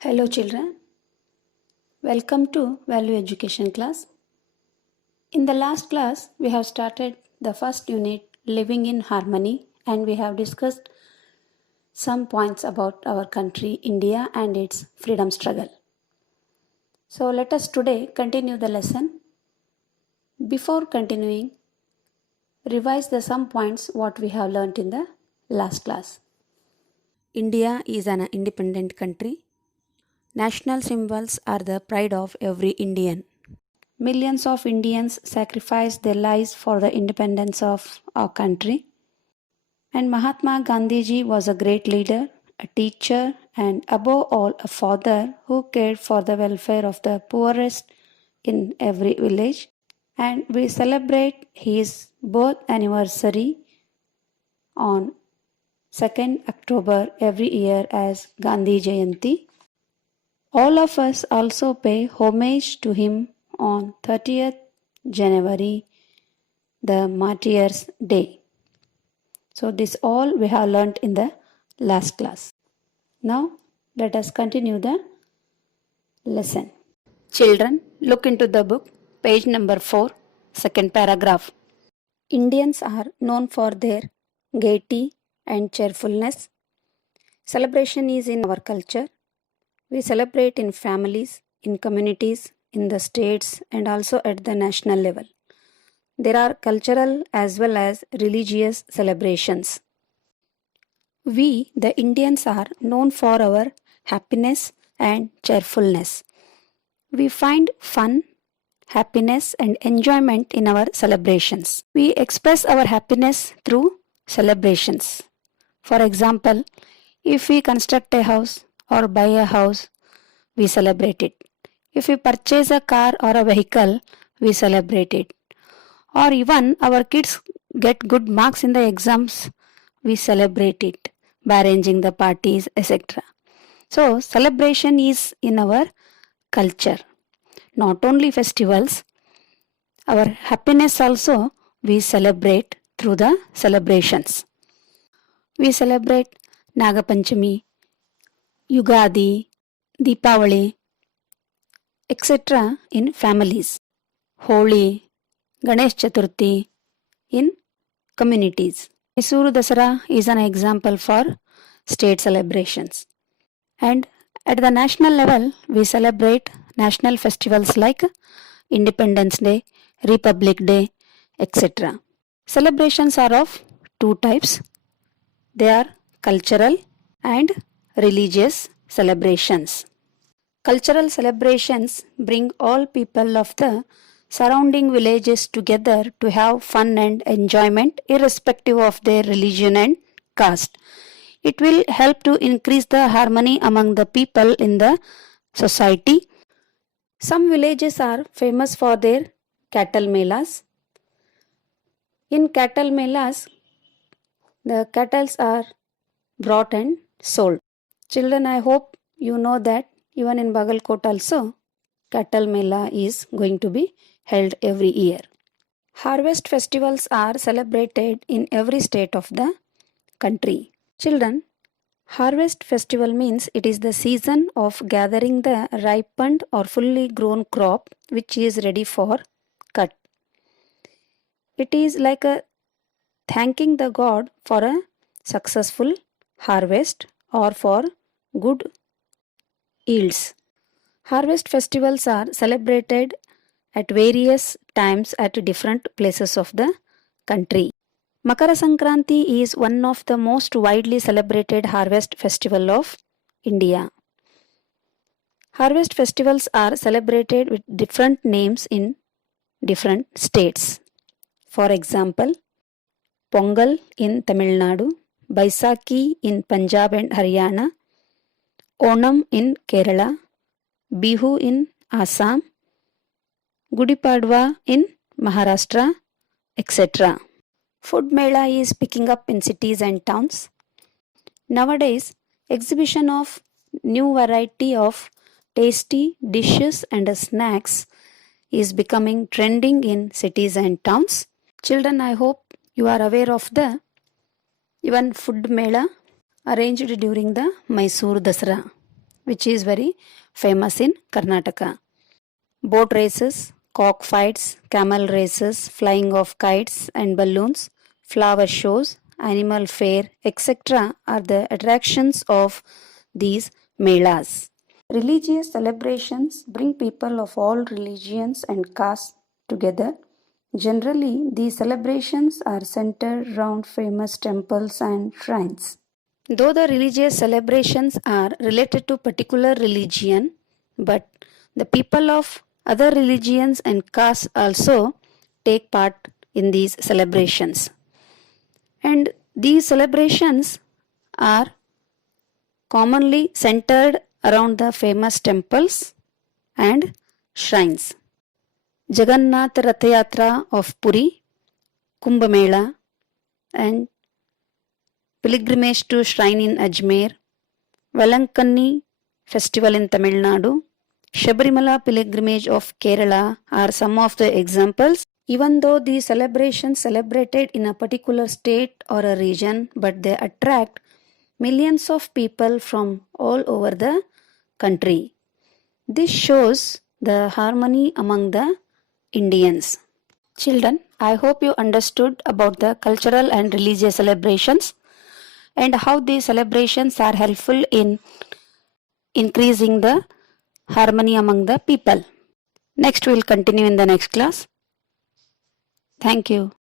Hello children, welcome to Value Education class. In the last class, we have started the first unit, Living in Harmony, and we have discussed some points about our country, India, and its freedom struggle. So let us today continue the lesson. Before continuing, revise the some points what we have learnt in the last class. India is an independent country. National symbols are the pride of every Indian. Millions of Indians sacrificed their lives for the independence of our country. And Mahatma Gandhiji was a great leader, a teacher, and above all, a father who cared for the welfare of the poorest in every village. And we celebrate his birth anniversary on 2nd October every year as Gandhi Jayanti. All of us also pay homage to him on 30th January, the Martyrs' Day. So this all we have learnt in the last class. Now let us continue the lesson. Children, look into the book, page number 4, second paragraph. Indians are known for their gaiety and cheerfulness. Celebration is in our culture. We celebrate in families, in communities, in the states, and also at the national level. There are cultural as well as religious celebrations. We, the Indians, are known for our happiness and cheerfulness. We find fun, happiness, and enjoyment in our celebrations. We express our happiness through celebrations. For example, if we construct a house or buy a house, we celebrate it. If we purchase a car or a vehicle, we celebrate it. Or even our kids get good marks in the exams, we celebrate it by arranging the parties, etc. So, celebration is in our culture. Not only festivals, our happiness also we celebrate through the celebrations. We celebrate Nagapanchami, Yugadi, Deepavali, etc. in families. Holi, Ganesh Chaturthi in communities. Mysuru Dasara is an example for state celebrations. And at the national level, we celebrate national festivals like Independence Day, Republic Day, etc. Celebrations are of two types. They are cultural and religious celebrations. Cultural celebrations bring all people of the surrounding villages together to have fun and enjoyment irrespective of their religion and caste. It will help to increase the harmony among the people in the society. Some villages are famous for their cattle melas. In cattle melas, the cattle are brought and sold. Children, I hope you know that even in Bagalkot also, cattle mela is going to be held every year. Harvest festivals are celebrated in every state of the country. Children, harvest festival means it is the season of gathering the ripened or fully grown crop which is ready for cut. It is like a thanking the God for a successful harvest or for good yields. Harvest festivals are celebrated at various times at different places of the country. Makara Sankranti is one of the most widely celebrated harvest festival of India. Harvest festivals are celebrated with different names in different states. For example, Pongal in Tamil Nadu, Baisakhi in Punjab and Haryana, Onam in Kerala, Bihu in Assam, Gudi Padwa in Maharashtra, etc. Food mela is picking up in cities and towns. Nowadays, exhibition of new variety of tasty dishes and snacks is becoming trending in cities and towns. Children, I hope you are aware of the even food mela arranged during the Mysuru Dasara. which is very famous in Karnataka. Boat races, cockfights, camel races, flying of kites and balloons, flower shows, animal fair, etc. are the attractions of these melas. Religious celebrations bring people of all religions and castes together. Generally, these celebrations are centered around famous temples and shrines. Though the religious celebrations are related to particular religion, but the people of other religions and castes also take part in these celebrations. And these celebrations are commonly centered around the famous temples and shrines. Jagannath Rath Yatra of Puri, Kumbh Mela, and pilgrimage to shrine in Ajmer, Velankanni festival in Tamil Nadu, Shabarimala pilgrimage of Kerala are some of the examples. Even though these celebrations celebrated in a particular state or a region, but they attract millions of people from all over the country. This shows the harmony among the Indians. Children, I hope you understood about the cultural and religious celebrations and how these celebrations are helpful in increasing the harmony among the people. Next, we will continue in the next class. Thank you.